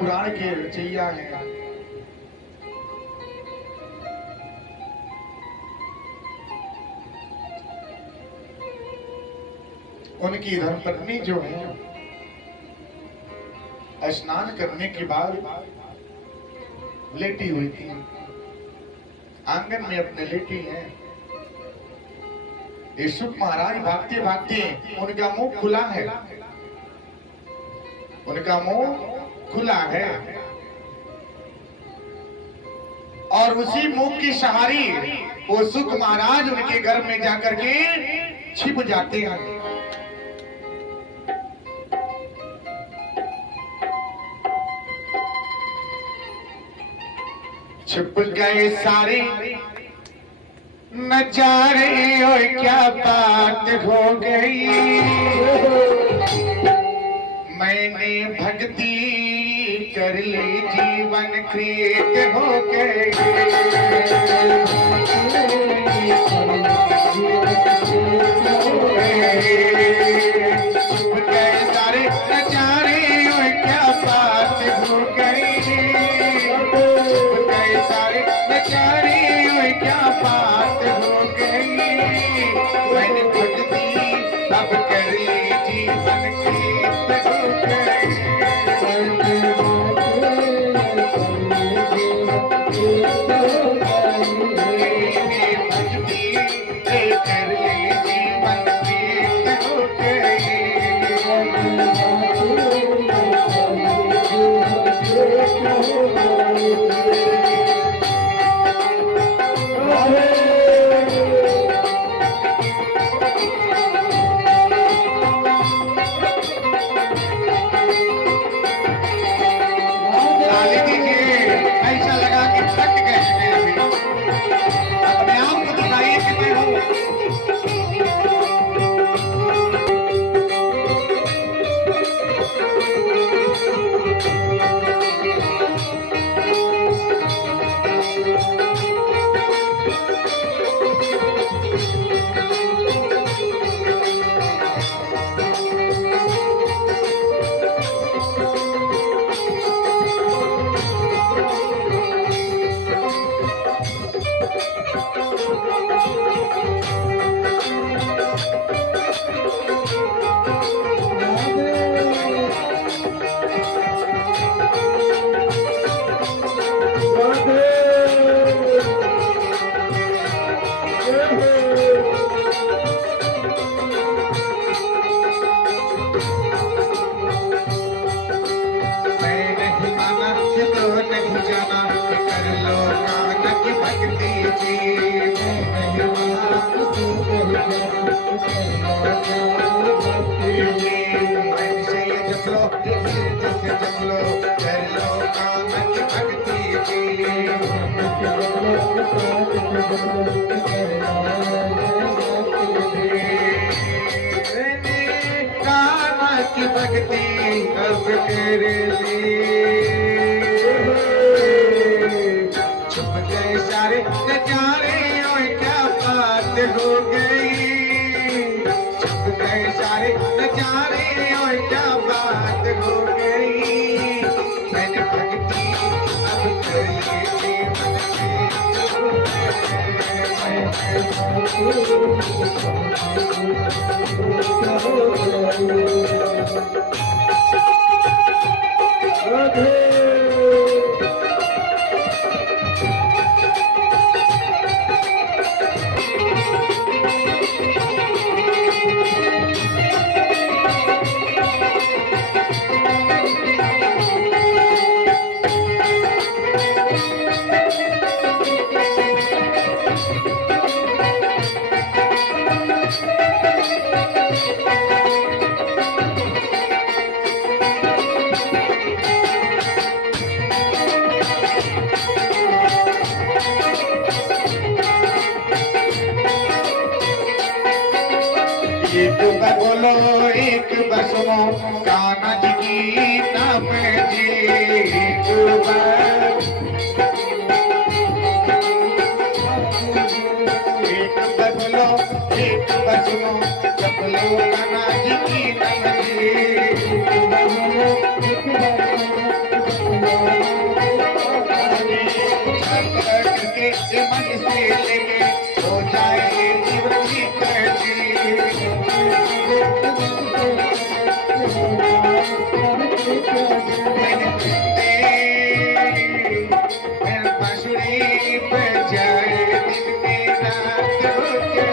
पुराण के रचैया हैं। उनकी धर्मपत्नी जो है स्नान करने के बाद लेटी हुई थी, आंगन में अपने लेटी है। युसुफ महाराज भागते भागते, उनका मुंह खुला है, उनका मुंह खुला है और उसी मुंह की सहारी वो सुख महाराज उनके घर में जाकर के छिप जाते हैं। छिप गए सारे नजारे और क्या बात हो गई, मैंने भक्ति कर ली जीवन कृत हो गई। छिप गए सारे नजारे और क्या बात हो गई, छिप गए सारे नजारे और क्या बात हो गई, मैंने भक्ति अब कर ली जीवन कृत हो गई। की भक्ति अब कर ली, छुप गए सारे नजारे और क्या बात हो गई, छुप गए सारे नजारे और क्या बात हो गई, मैंने भक्ति अब कर ली जीवन एक बार बोलो एक बार सुनो कान्हा जी की नाम जी, एक बार बोलो एक बार सुनो जब लो कान्हा जी की नाम जी। करके ये मन से लेके हो जाए जीवन की तरजीह। बांसुरी बजाए दिन में रात होके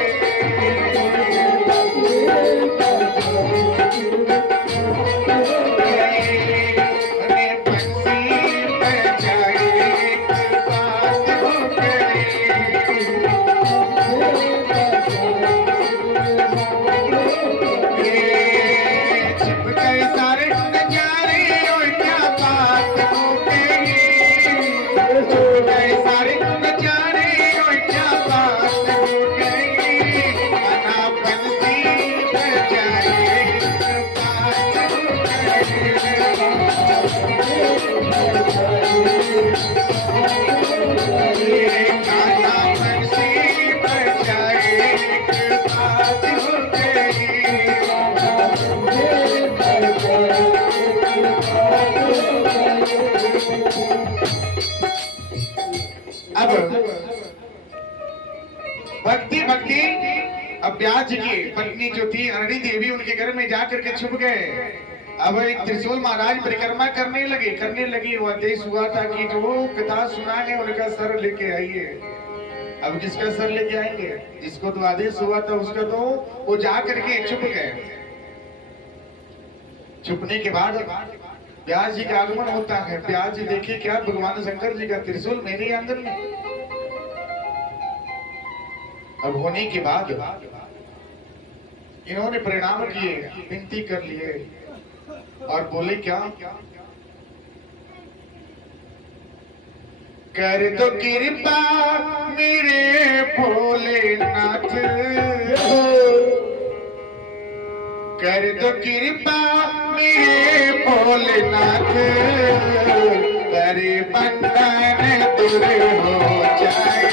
भक्ति भक्ति अब ब्याज की पत्नी जो थी अरणी देवी उनके घर में जाकर के छुप गए। अब एक त्रिशूल महाराज परिक्रमा करने लगी वो आदेश हुआ था कि जो कथा सुनाने उनका सर लेके आइए। अब किसका सर लेके आएंगे? जिसको तो आदेश हुआ था उसका तो वो जाकर के छुप गए। छुपने के बाद ब्याज जी का आगमन होता है। ब्याज जी देखिए क्या भगवान शंकर जी का त्रिशूल मेरे अंदर में। अब होने के बाद इन्होंने प्रणाम किए, विनती कर लिए और बोले क्या? कर दो कृपा मेरे भोलेनाथ, कर दो कृपा मेरे भोलेनाथ, तेरे बंधन दूर हो जाए।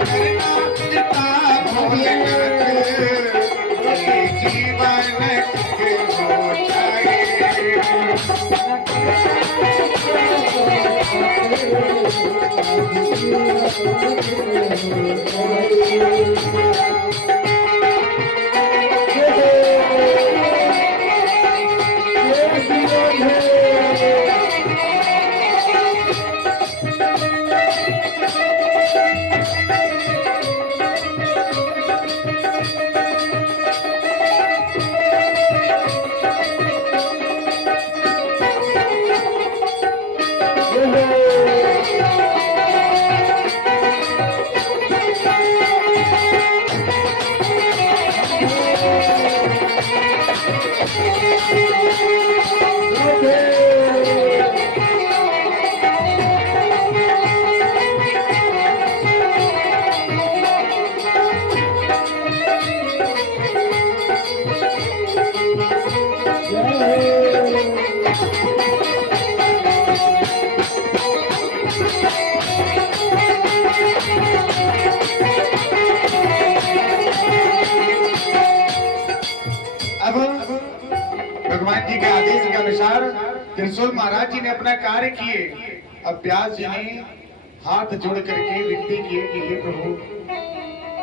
करना भोलेनाथ भगवान जी के आदेश के अनुसार त्रिशूल महाराज जी ने अपना कार्य किए। अब व्यास जी ने हाथ जोड़ करके विनती की कि हे प्रभु,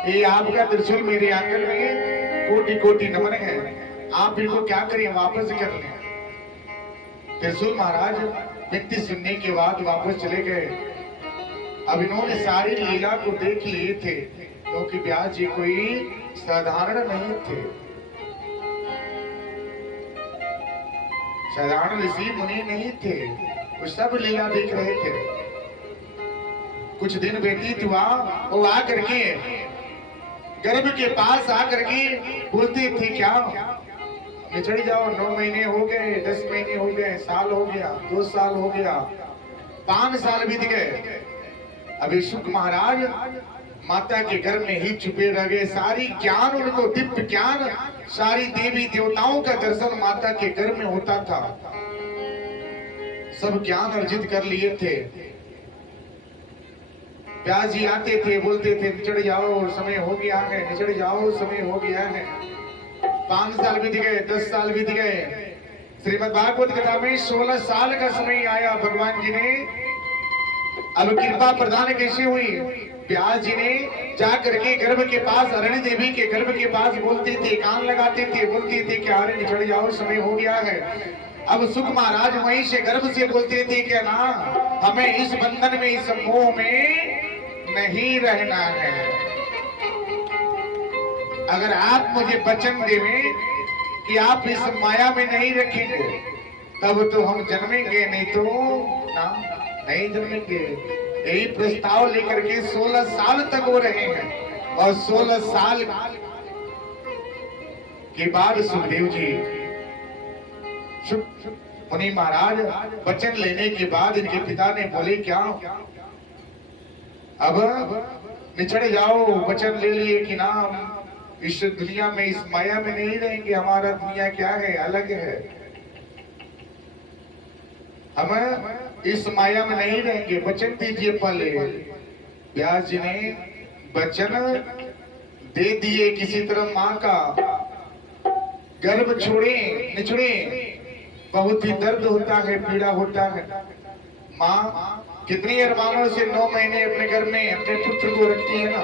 ये आपका त्रिशूल मेरे आंगन में कोटि कोटि नमन है, आप इनको क्या करें, वापस कर लें। त्रिशूल महाराज विनती सुनने के बाद वापस चले गए। अब इन्होंने सारी लीला को देख लिए थे, क्योंकि व्यास जी कोई साधारण नहीं थे, साधारण ऋषि मुनि नहीं थे, वो सब लीला देख रहे थे। कुछ दिन व्यतीत हुआ, वो आकर के गर्भ के पास आकर के बोलते थे, क्या निचड़ जाओ, 9 महीने हो गए, 10 महीने हो गए, साल हो गया, 2 साल हो गया, 5 साल बीत गए। अभी शुक महाराज माता के घर में ही छुपे रह गए। सारी ज्ञान उनको, दिव्य ज्ञान, सारी देवी देवताओं का दर्शन माता के घर में होता था, सब ज्ञान अर्जित कर लिए थे। व्यास जी आते थे, बोलते थे, निचड़ जाओ, समय हो गया है, निचड़ जाओ, समय हो गया है। 5 साल बीत गए, 10 साल बीत गए। श्रीमद् भागवत कथा में 16 साल का समय आया। भगवान जी ने अब कृपा प्रदान कैसे हुई? व्यास जी ने जाकर के गर्भ के पास, अरण्य देवी के गर्भ के पास बोलते थे, कान लगाते थे, बोलते थे कि अरे निचड़ जाओ, समय हो गया है। अब सुख महाराज वहीं से गर्भ से बोलते थे कि ना, हमें इस बंधन में, इस मोह में नहीं रहना है। अगर आप मुझे वचन देवें कि आप इस माया में नहीं रखेंगे, तब तो हम जन्मेंगे, नहीं तो ना, नहीं जन्मेंगे। यही प्रस्ताव लेकर के 16 साल तक हो रहे हैं। और 16 साल के बाद सुखदेव जी, मुनि महाराज वचन लेने के बाद इनके पिता ने बोले, क्या अब निचड़ जाओ, वचन ले लिए कि ना, इस दुनिया में, इस माया में नहीं रहेंगे, हमारा दुनिया क्या है, अलग है, हम इस माया में नहीं रहेंगे, वचन दीजिए पहले। व्यास जी ने वचन दे दिए। किसी तरह माँ का गर्भ छोड़े, निचड़े, बहुत ही दर्द होता है, पीड़ा होता है। माँ कितनी अरमानों से 9 महीने अपने घर में अपने पुत्र को रखती है ना,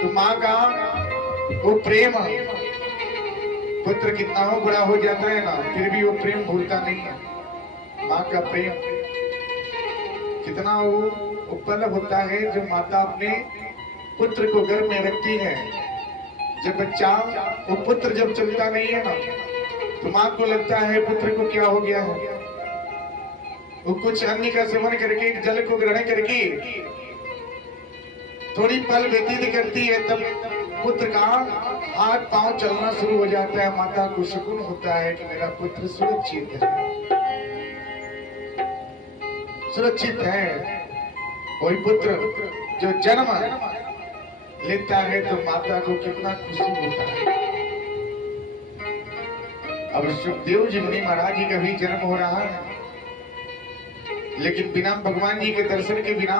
तो माँ का वो प्रेम, पुत्र कितना हो बड़ा हो जाता है ना, फिर भी वो प्रेम भूलता नहीं है। माँ का प्रेम कितना वो उपलब्ध होता है, जो माता अपने पुत्र को गर्भ में रखती है। जब बच्चा, वो पुत्र जब चलता नहीं है ना, तो माँ को लगता है पुत्र को क्या हो गया है। वो कुछ अन्न का सेवन करके, जल को ग्रहण करके थोड़ी पल व्यतीत करती है, तब पुत्र का हाथ पांव चलना शुरू हो जाता है। माता को सुकून होता है कि मेरा पुत्र सुरक्षित है, सुरक्षित है। कोई पुत्र जो जन्म लेता है तो माता को कितना खुशी होता है। अब सुखदेव जी मुनि महाराज जी का भी जन्म हो रहा है, लेकिन बिना भगवान जी के दर्शन के बिना,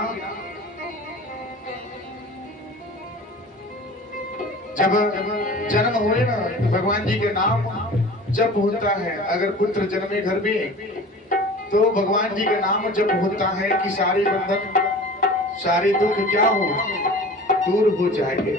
जब जन्म हुए ना, तो भगवान जी के नाम जप होता है। अगर पुत्र जन्मे घर में, तो भगवान जी का नाम जप होता है कि सारे बंधन, सारे दुख क्या हो, दूर हो जाए।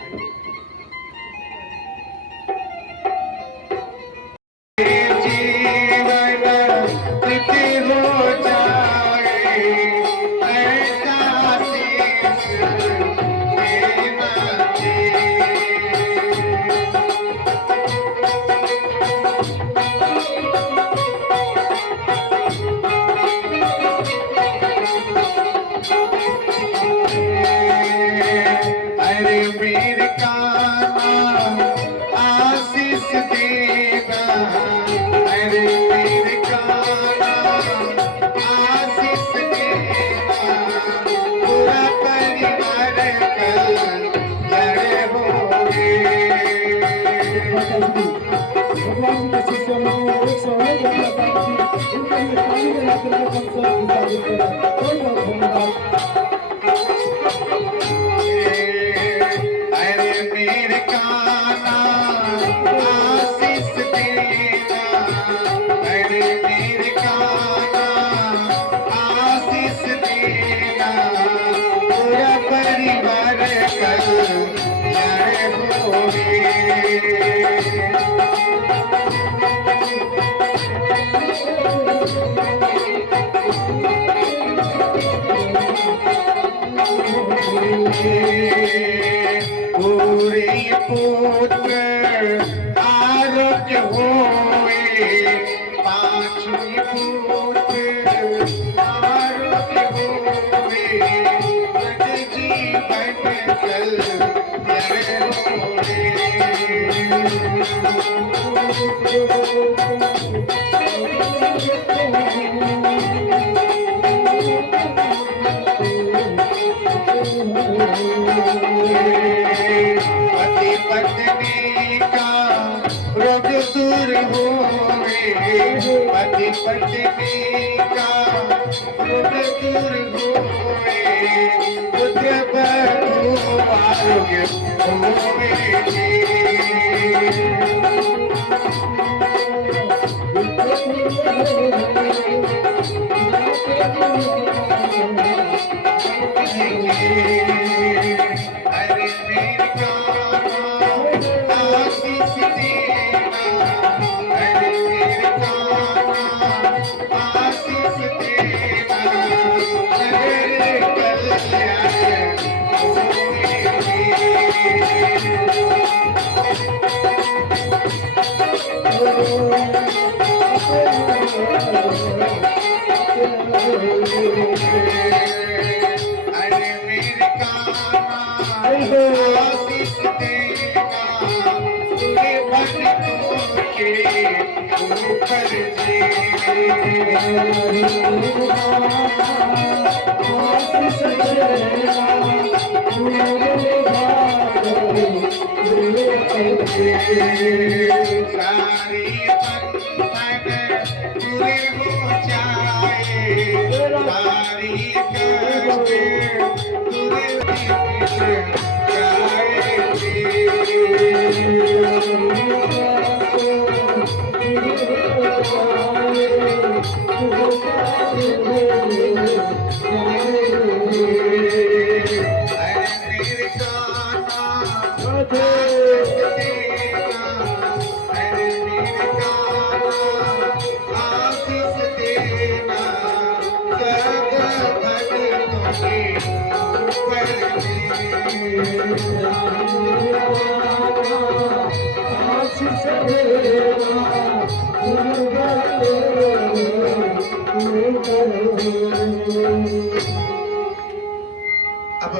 अब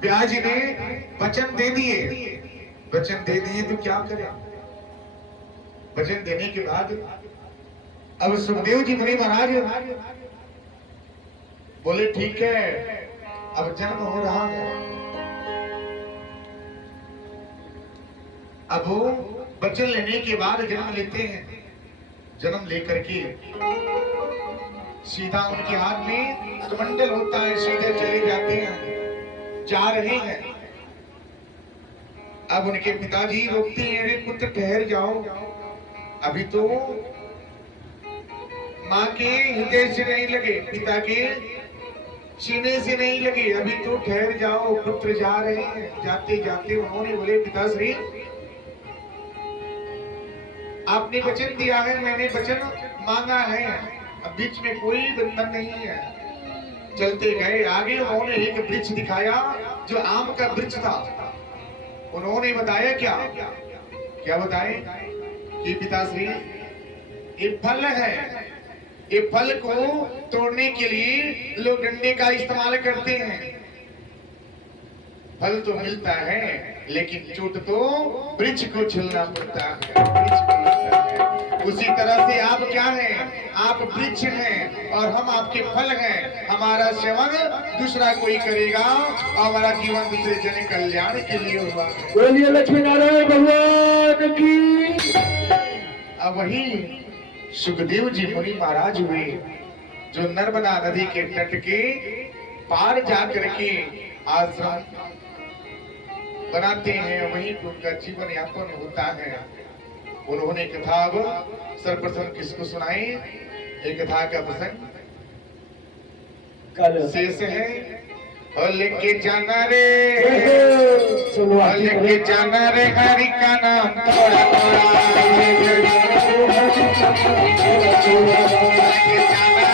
ब्याह जी ने वचन दे दिए, वचन दे दिए तो क्या करें? वचन देने के बाद अब सुखदेव जी मुनि महाराज बोले ठीक है, अब जन्म हो रहा है। अब वो वचन लेने के बाद जन्म लेते हैं। जन्म लेकर के सीधा उनके हाथ में कमंडल होता है, सीधे चले जाते हैं, जा रहे हैं। अब उनके पिताजी रोकते हैं, अरे पुत्र ठहर जाओ, अभी तो माँ के हृदय से नहीं लगे, पिता के सीने से नहीं लगी, अभी तो ठहर जाओ, पुत्र जा रहे हैं। जाते जाते उन्होंने बोले पिताश्री आपने वचन दिया है, मैंने वचन मांगा है, अब बीच में कोई बंधन नहीं है। चलते गए आगे, उन्होंने एक वृक्ष दिखाया जो आम का वृक्ष था। उन्होंने बताया क्या बताए कि पिताश्री ये फल है, ये फल को तोड़ने के लिए लोग डंडे का इस्तेमाल करते हैं। फल तो मिलता है लेकिन चोट तो वृक्ष को झेलना पड़ता है, वृक्ष को मिलता है। उसी तरह से आप क्या हैं? आप वृक्ष हैं और हम आपके फल हैं। हमारा सेवन दूसरा कोई करेगा और हमारा जीवन दूसरे जन कल्याण के लिए होगा। बोलिए लक्ष्मी नारायण भगवान की। अब वही सुखदेव जी मुनि महाराज हुए जो नर्मदा नदी के तट के पार जाकर के आश्रम बनाते हैं, वहीं उनका जीवन यापन होता है। उन्होंने कथा अब सर्वप्रथम किसको सुनाई? एक कथा का प्रसंग शेष है। और लेके जाना रे, लेके जाना रे हरि का नाम थोड़ा थोड़ा, लेके जाना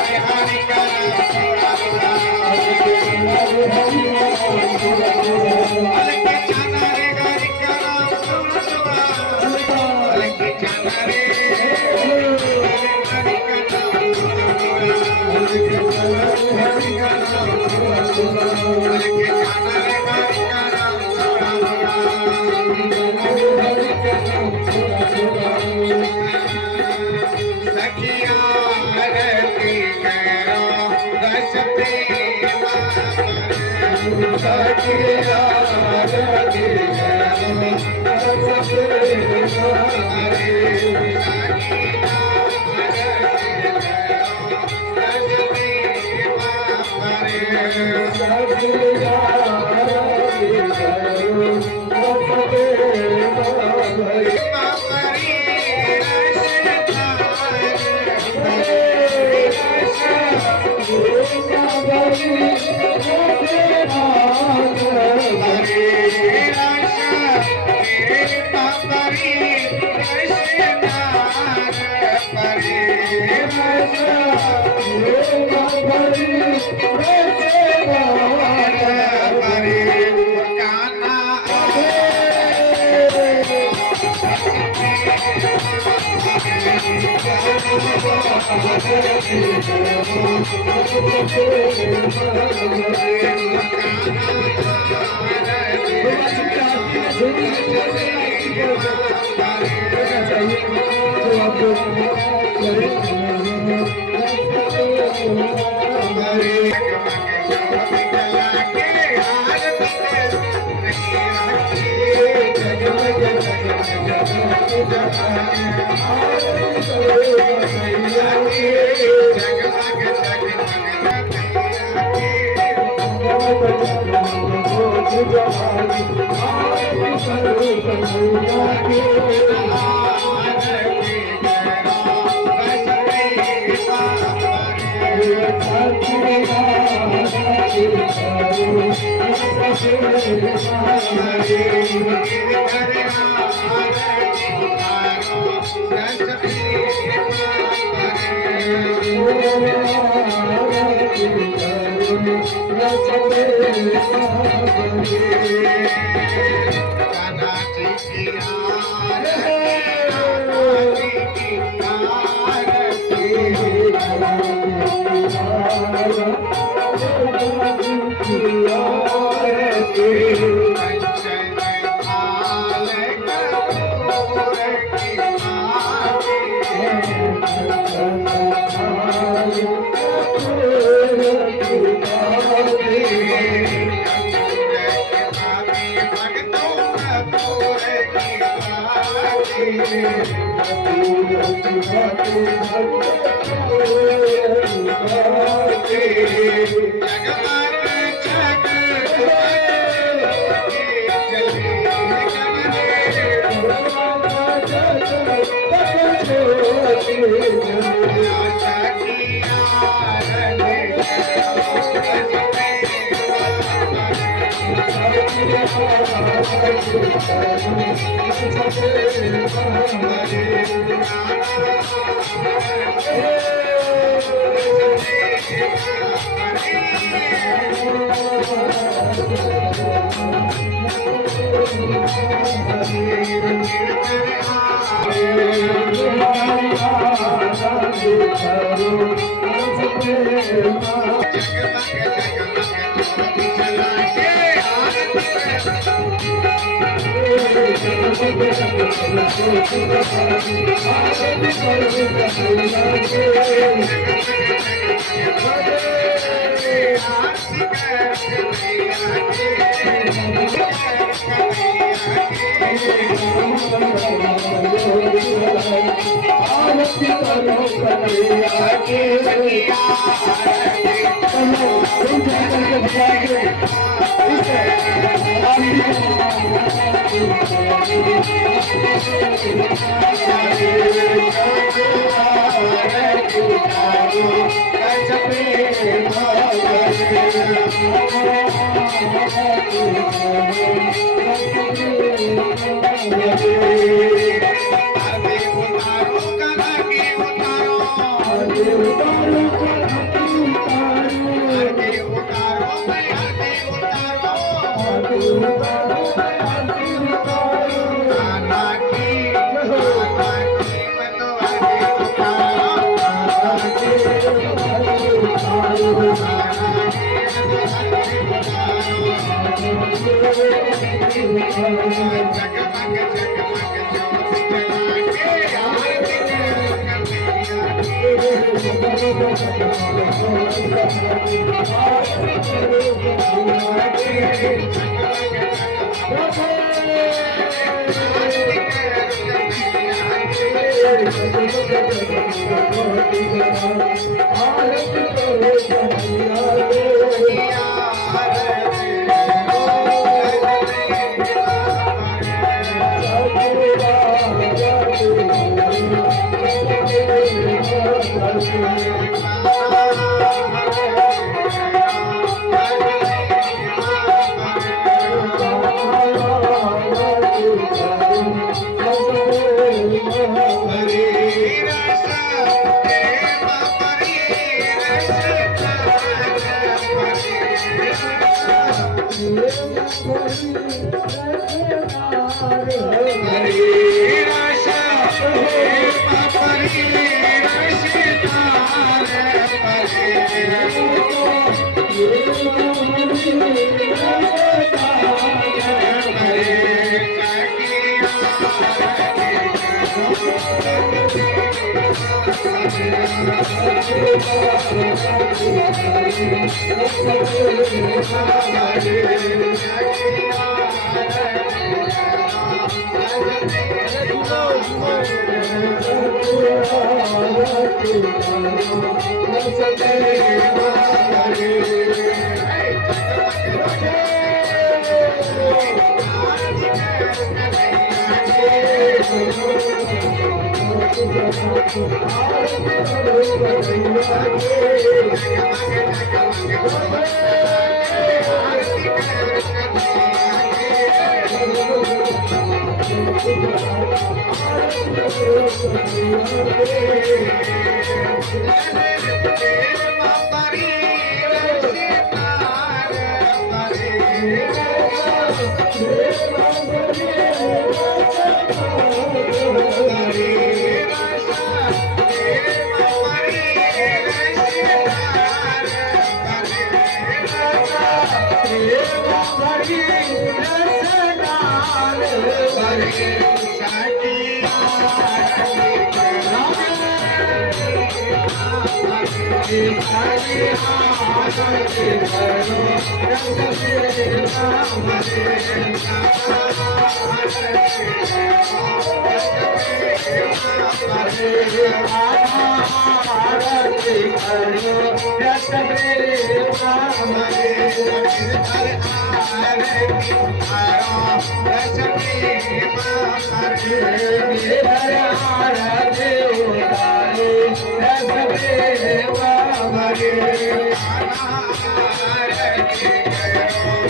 रे हरि का नाम थोड़ा थोड़ा, लेके जाना रे हरि का नाम थोड़ा थोड़ा, लेके जाना रे हरि का नाम थोड़ा थोड़ा, लेके जाना रे हरि का नाम थोड़ा थोड़ा, लेके जाना रे हरि का नाम थोड़ा थोड़ा। सखिया रति करो रस प्रेम, सखिया रति करो रस Thank you.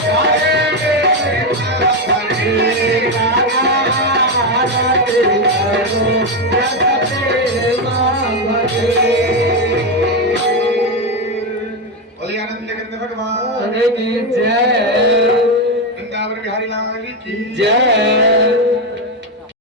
Hare बोले आनंद कंद भगवान की जय, वृंदावन बिहारी लाल की जय।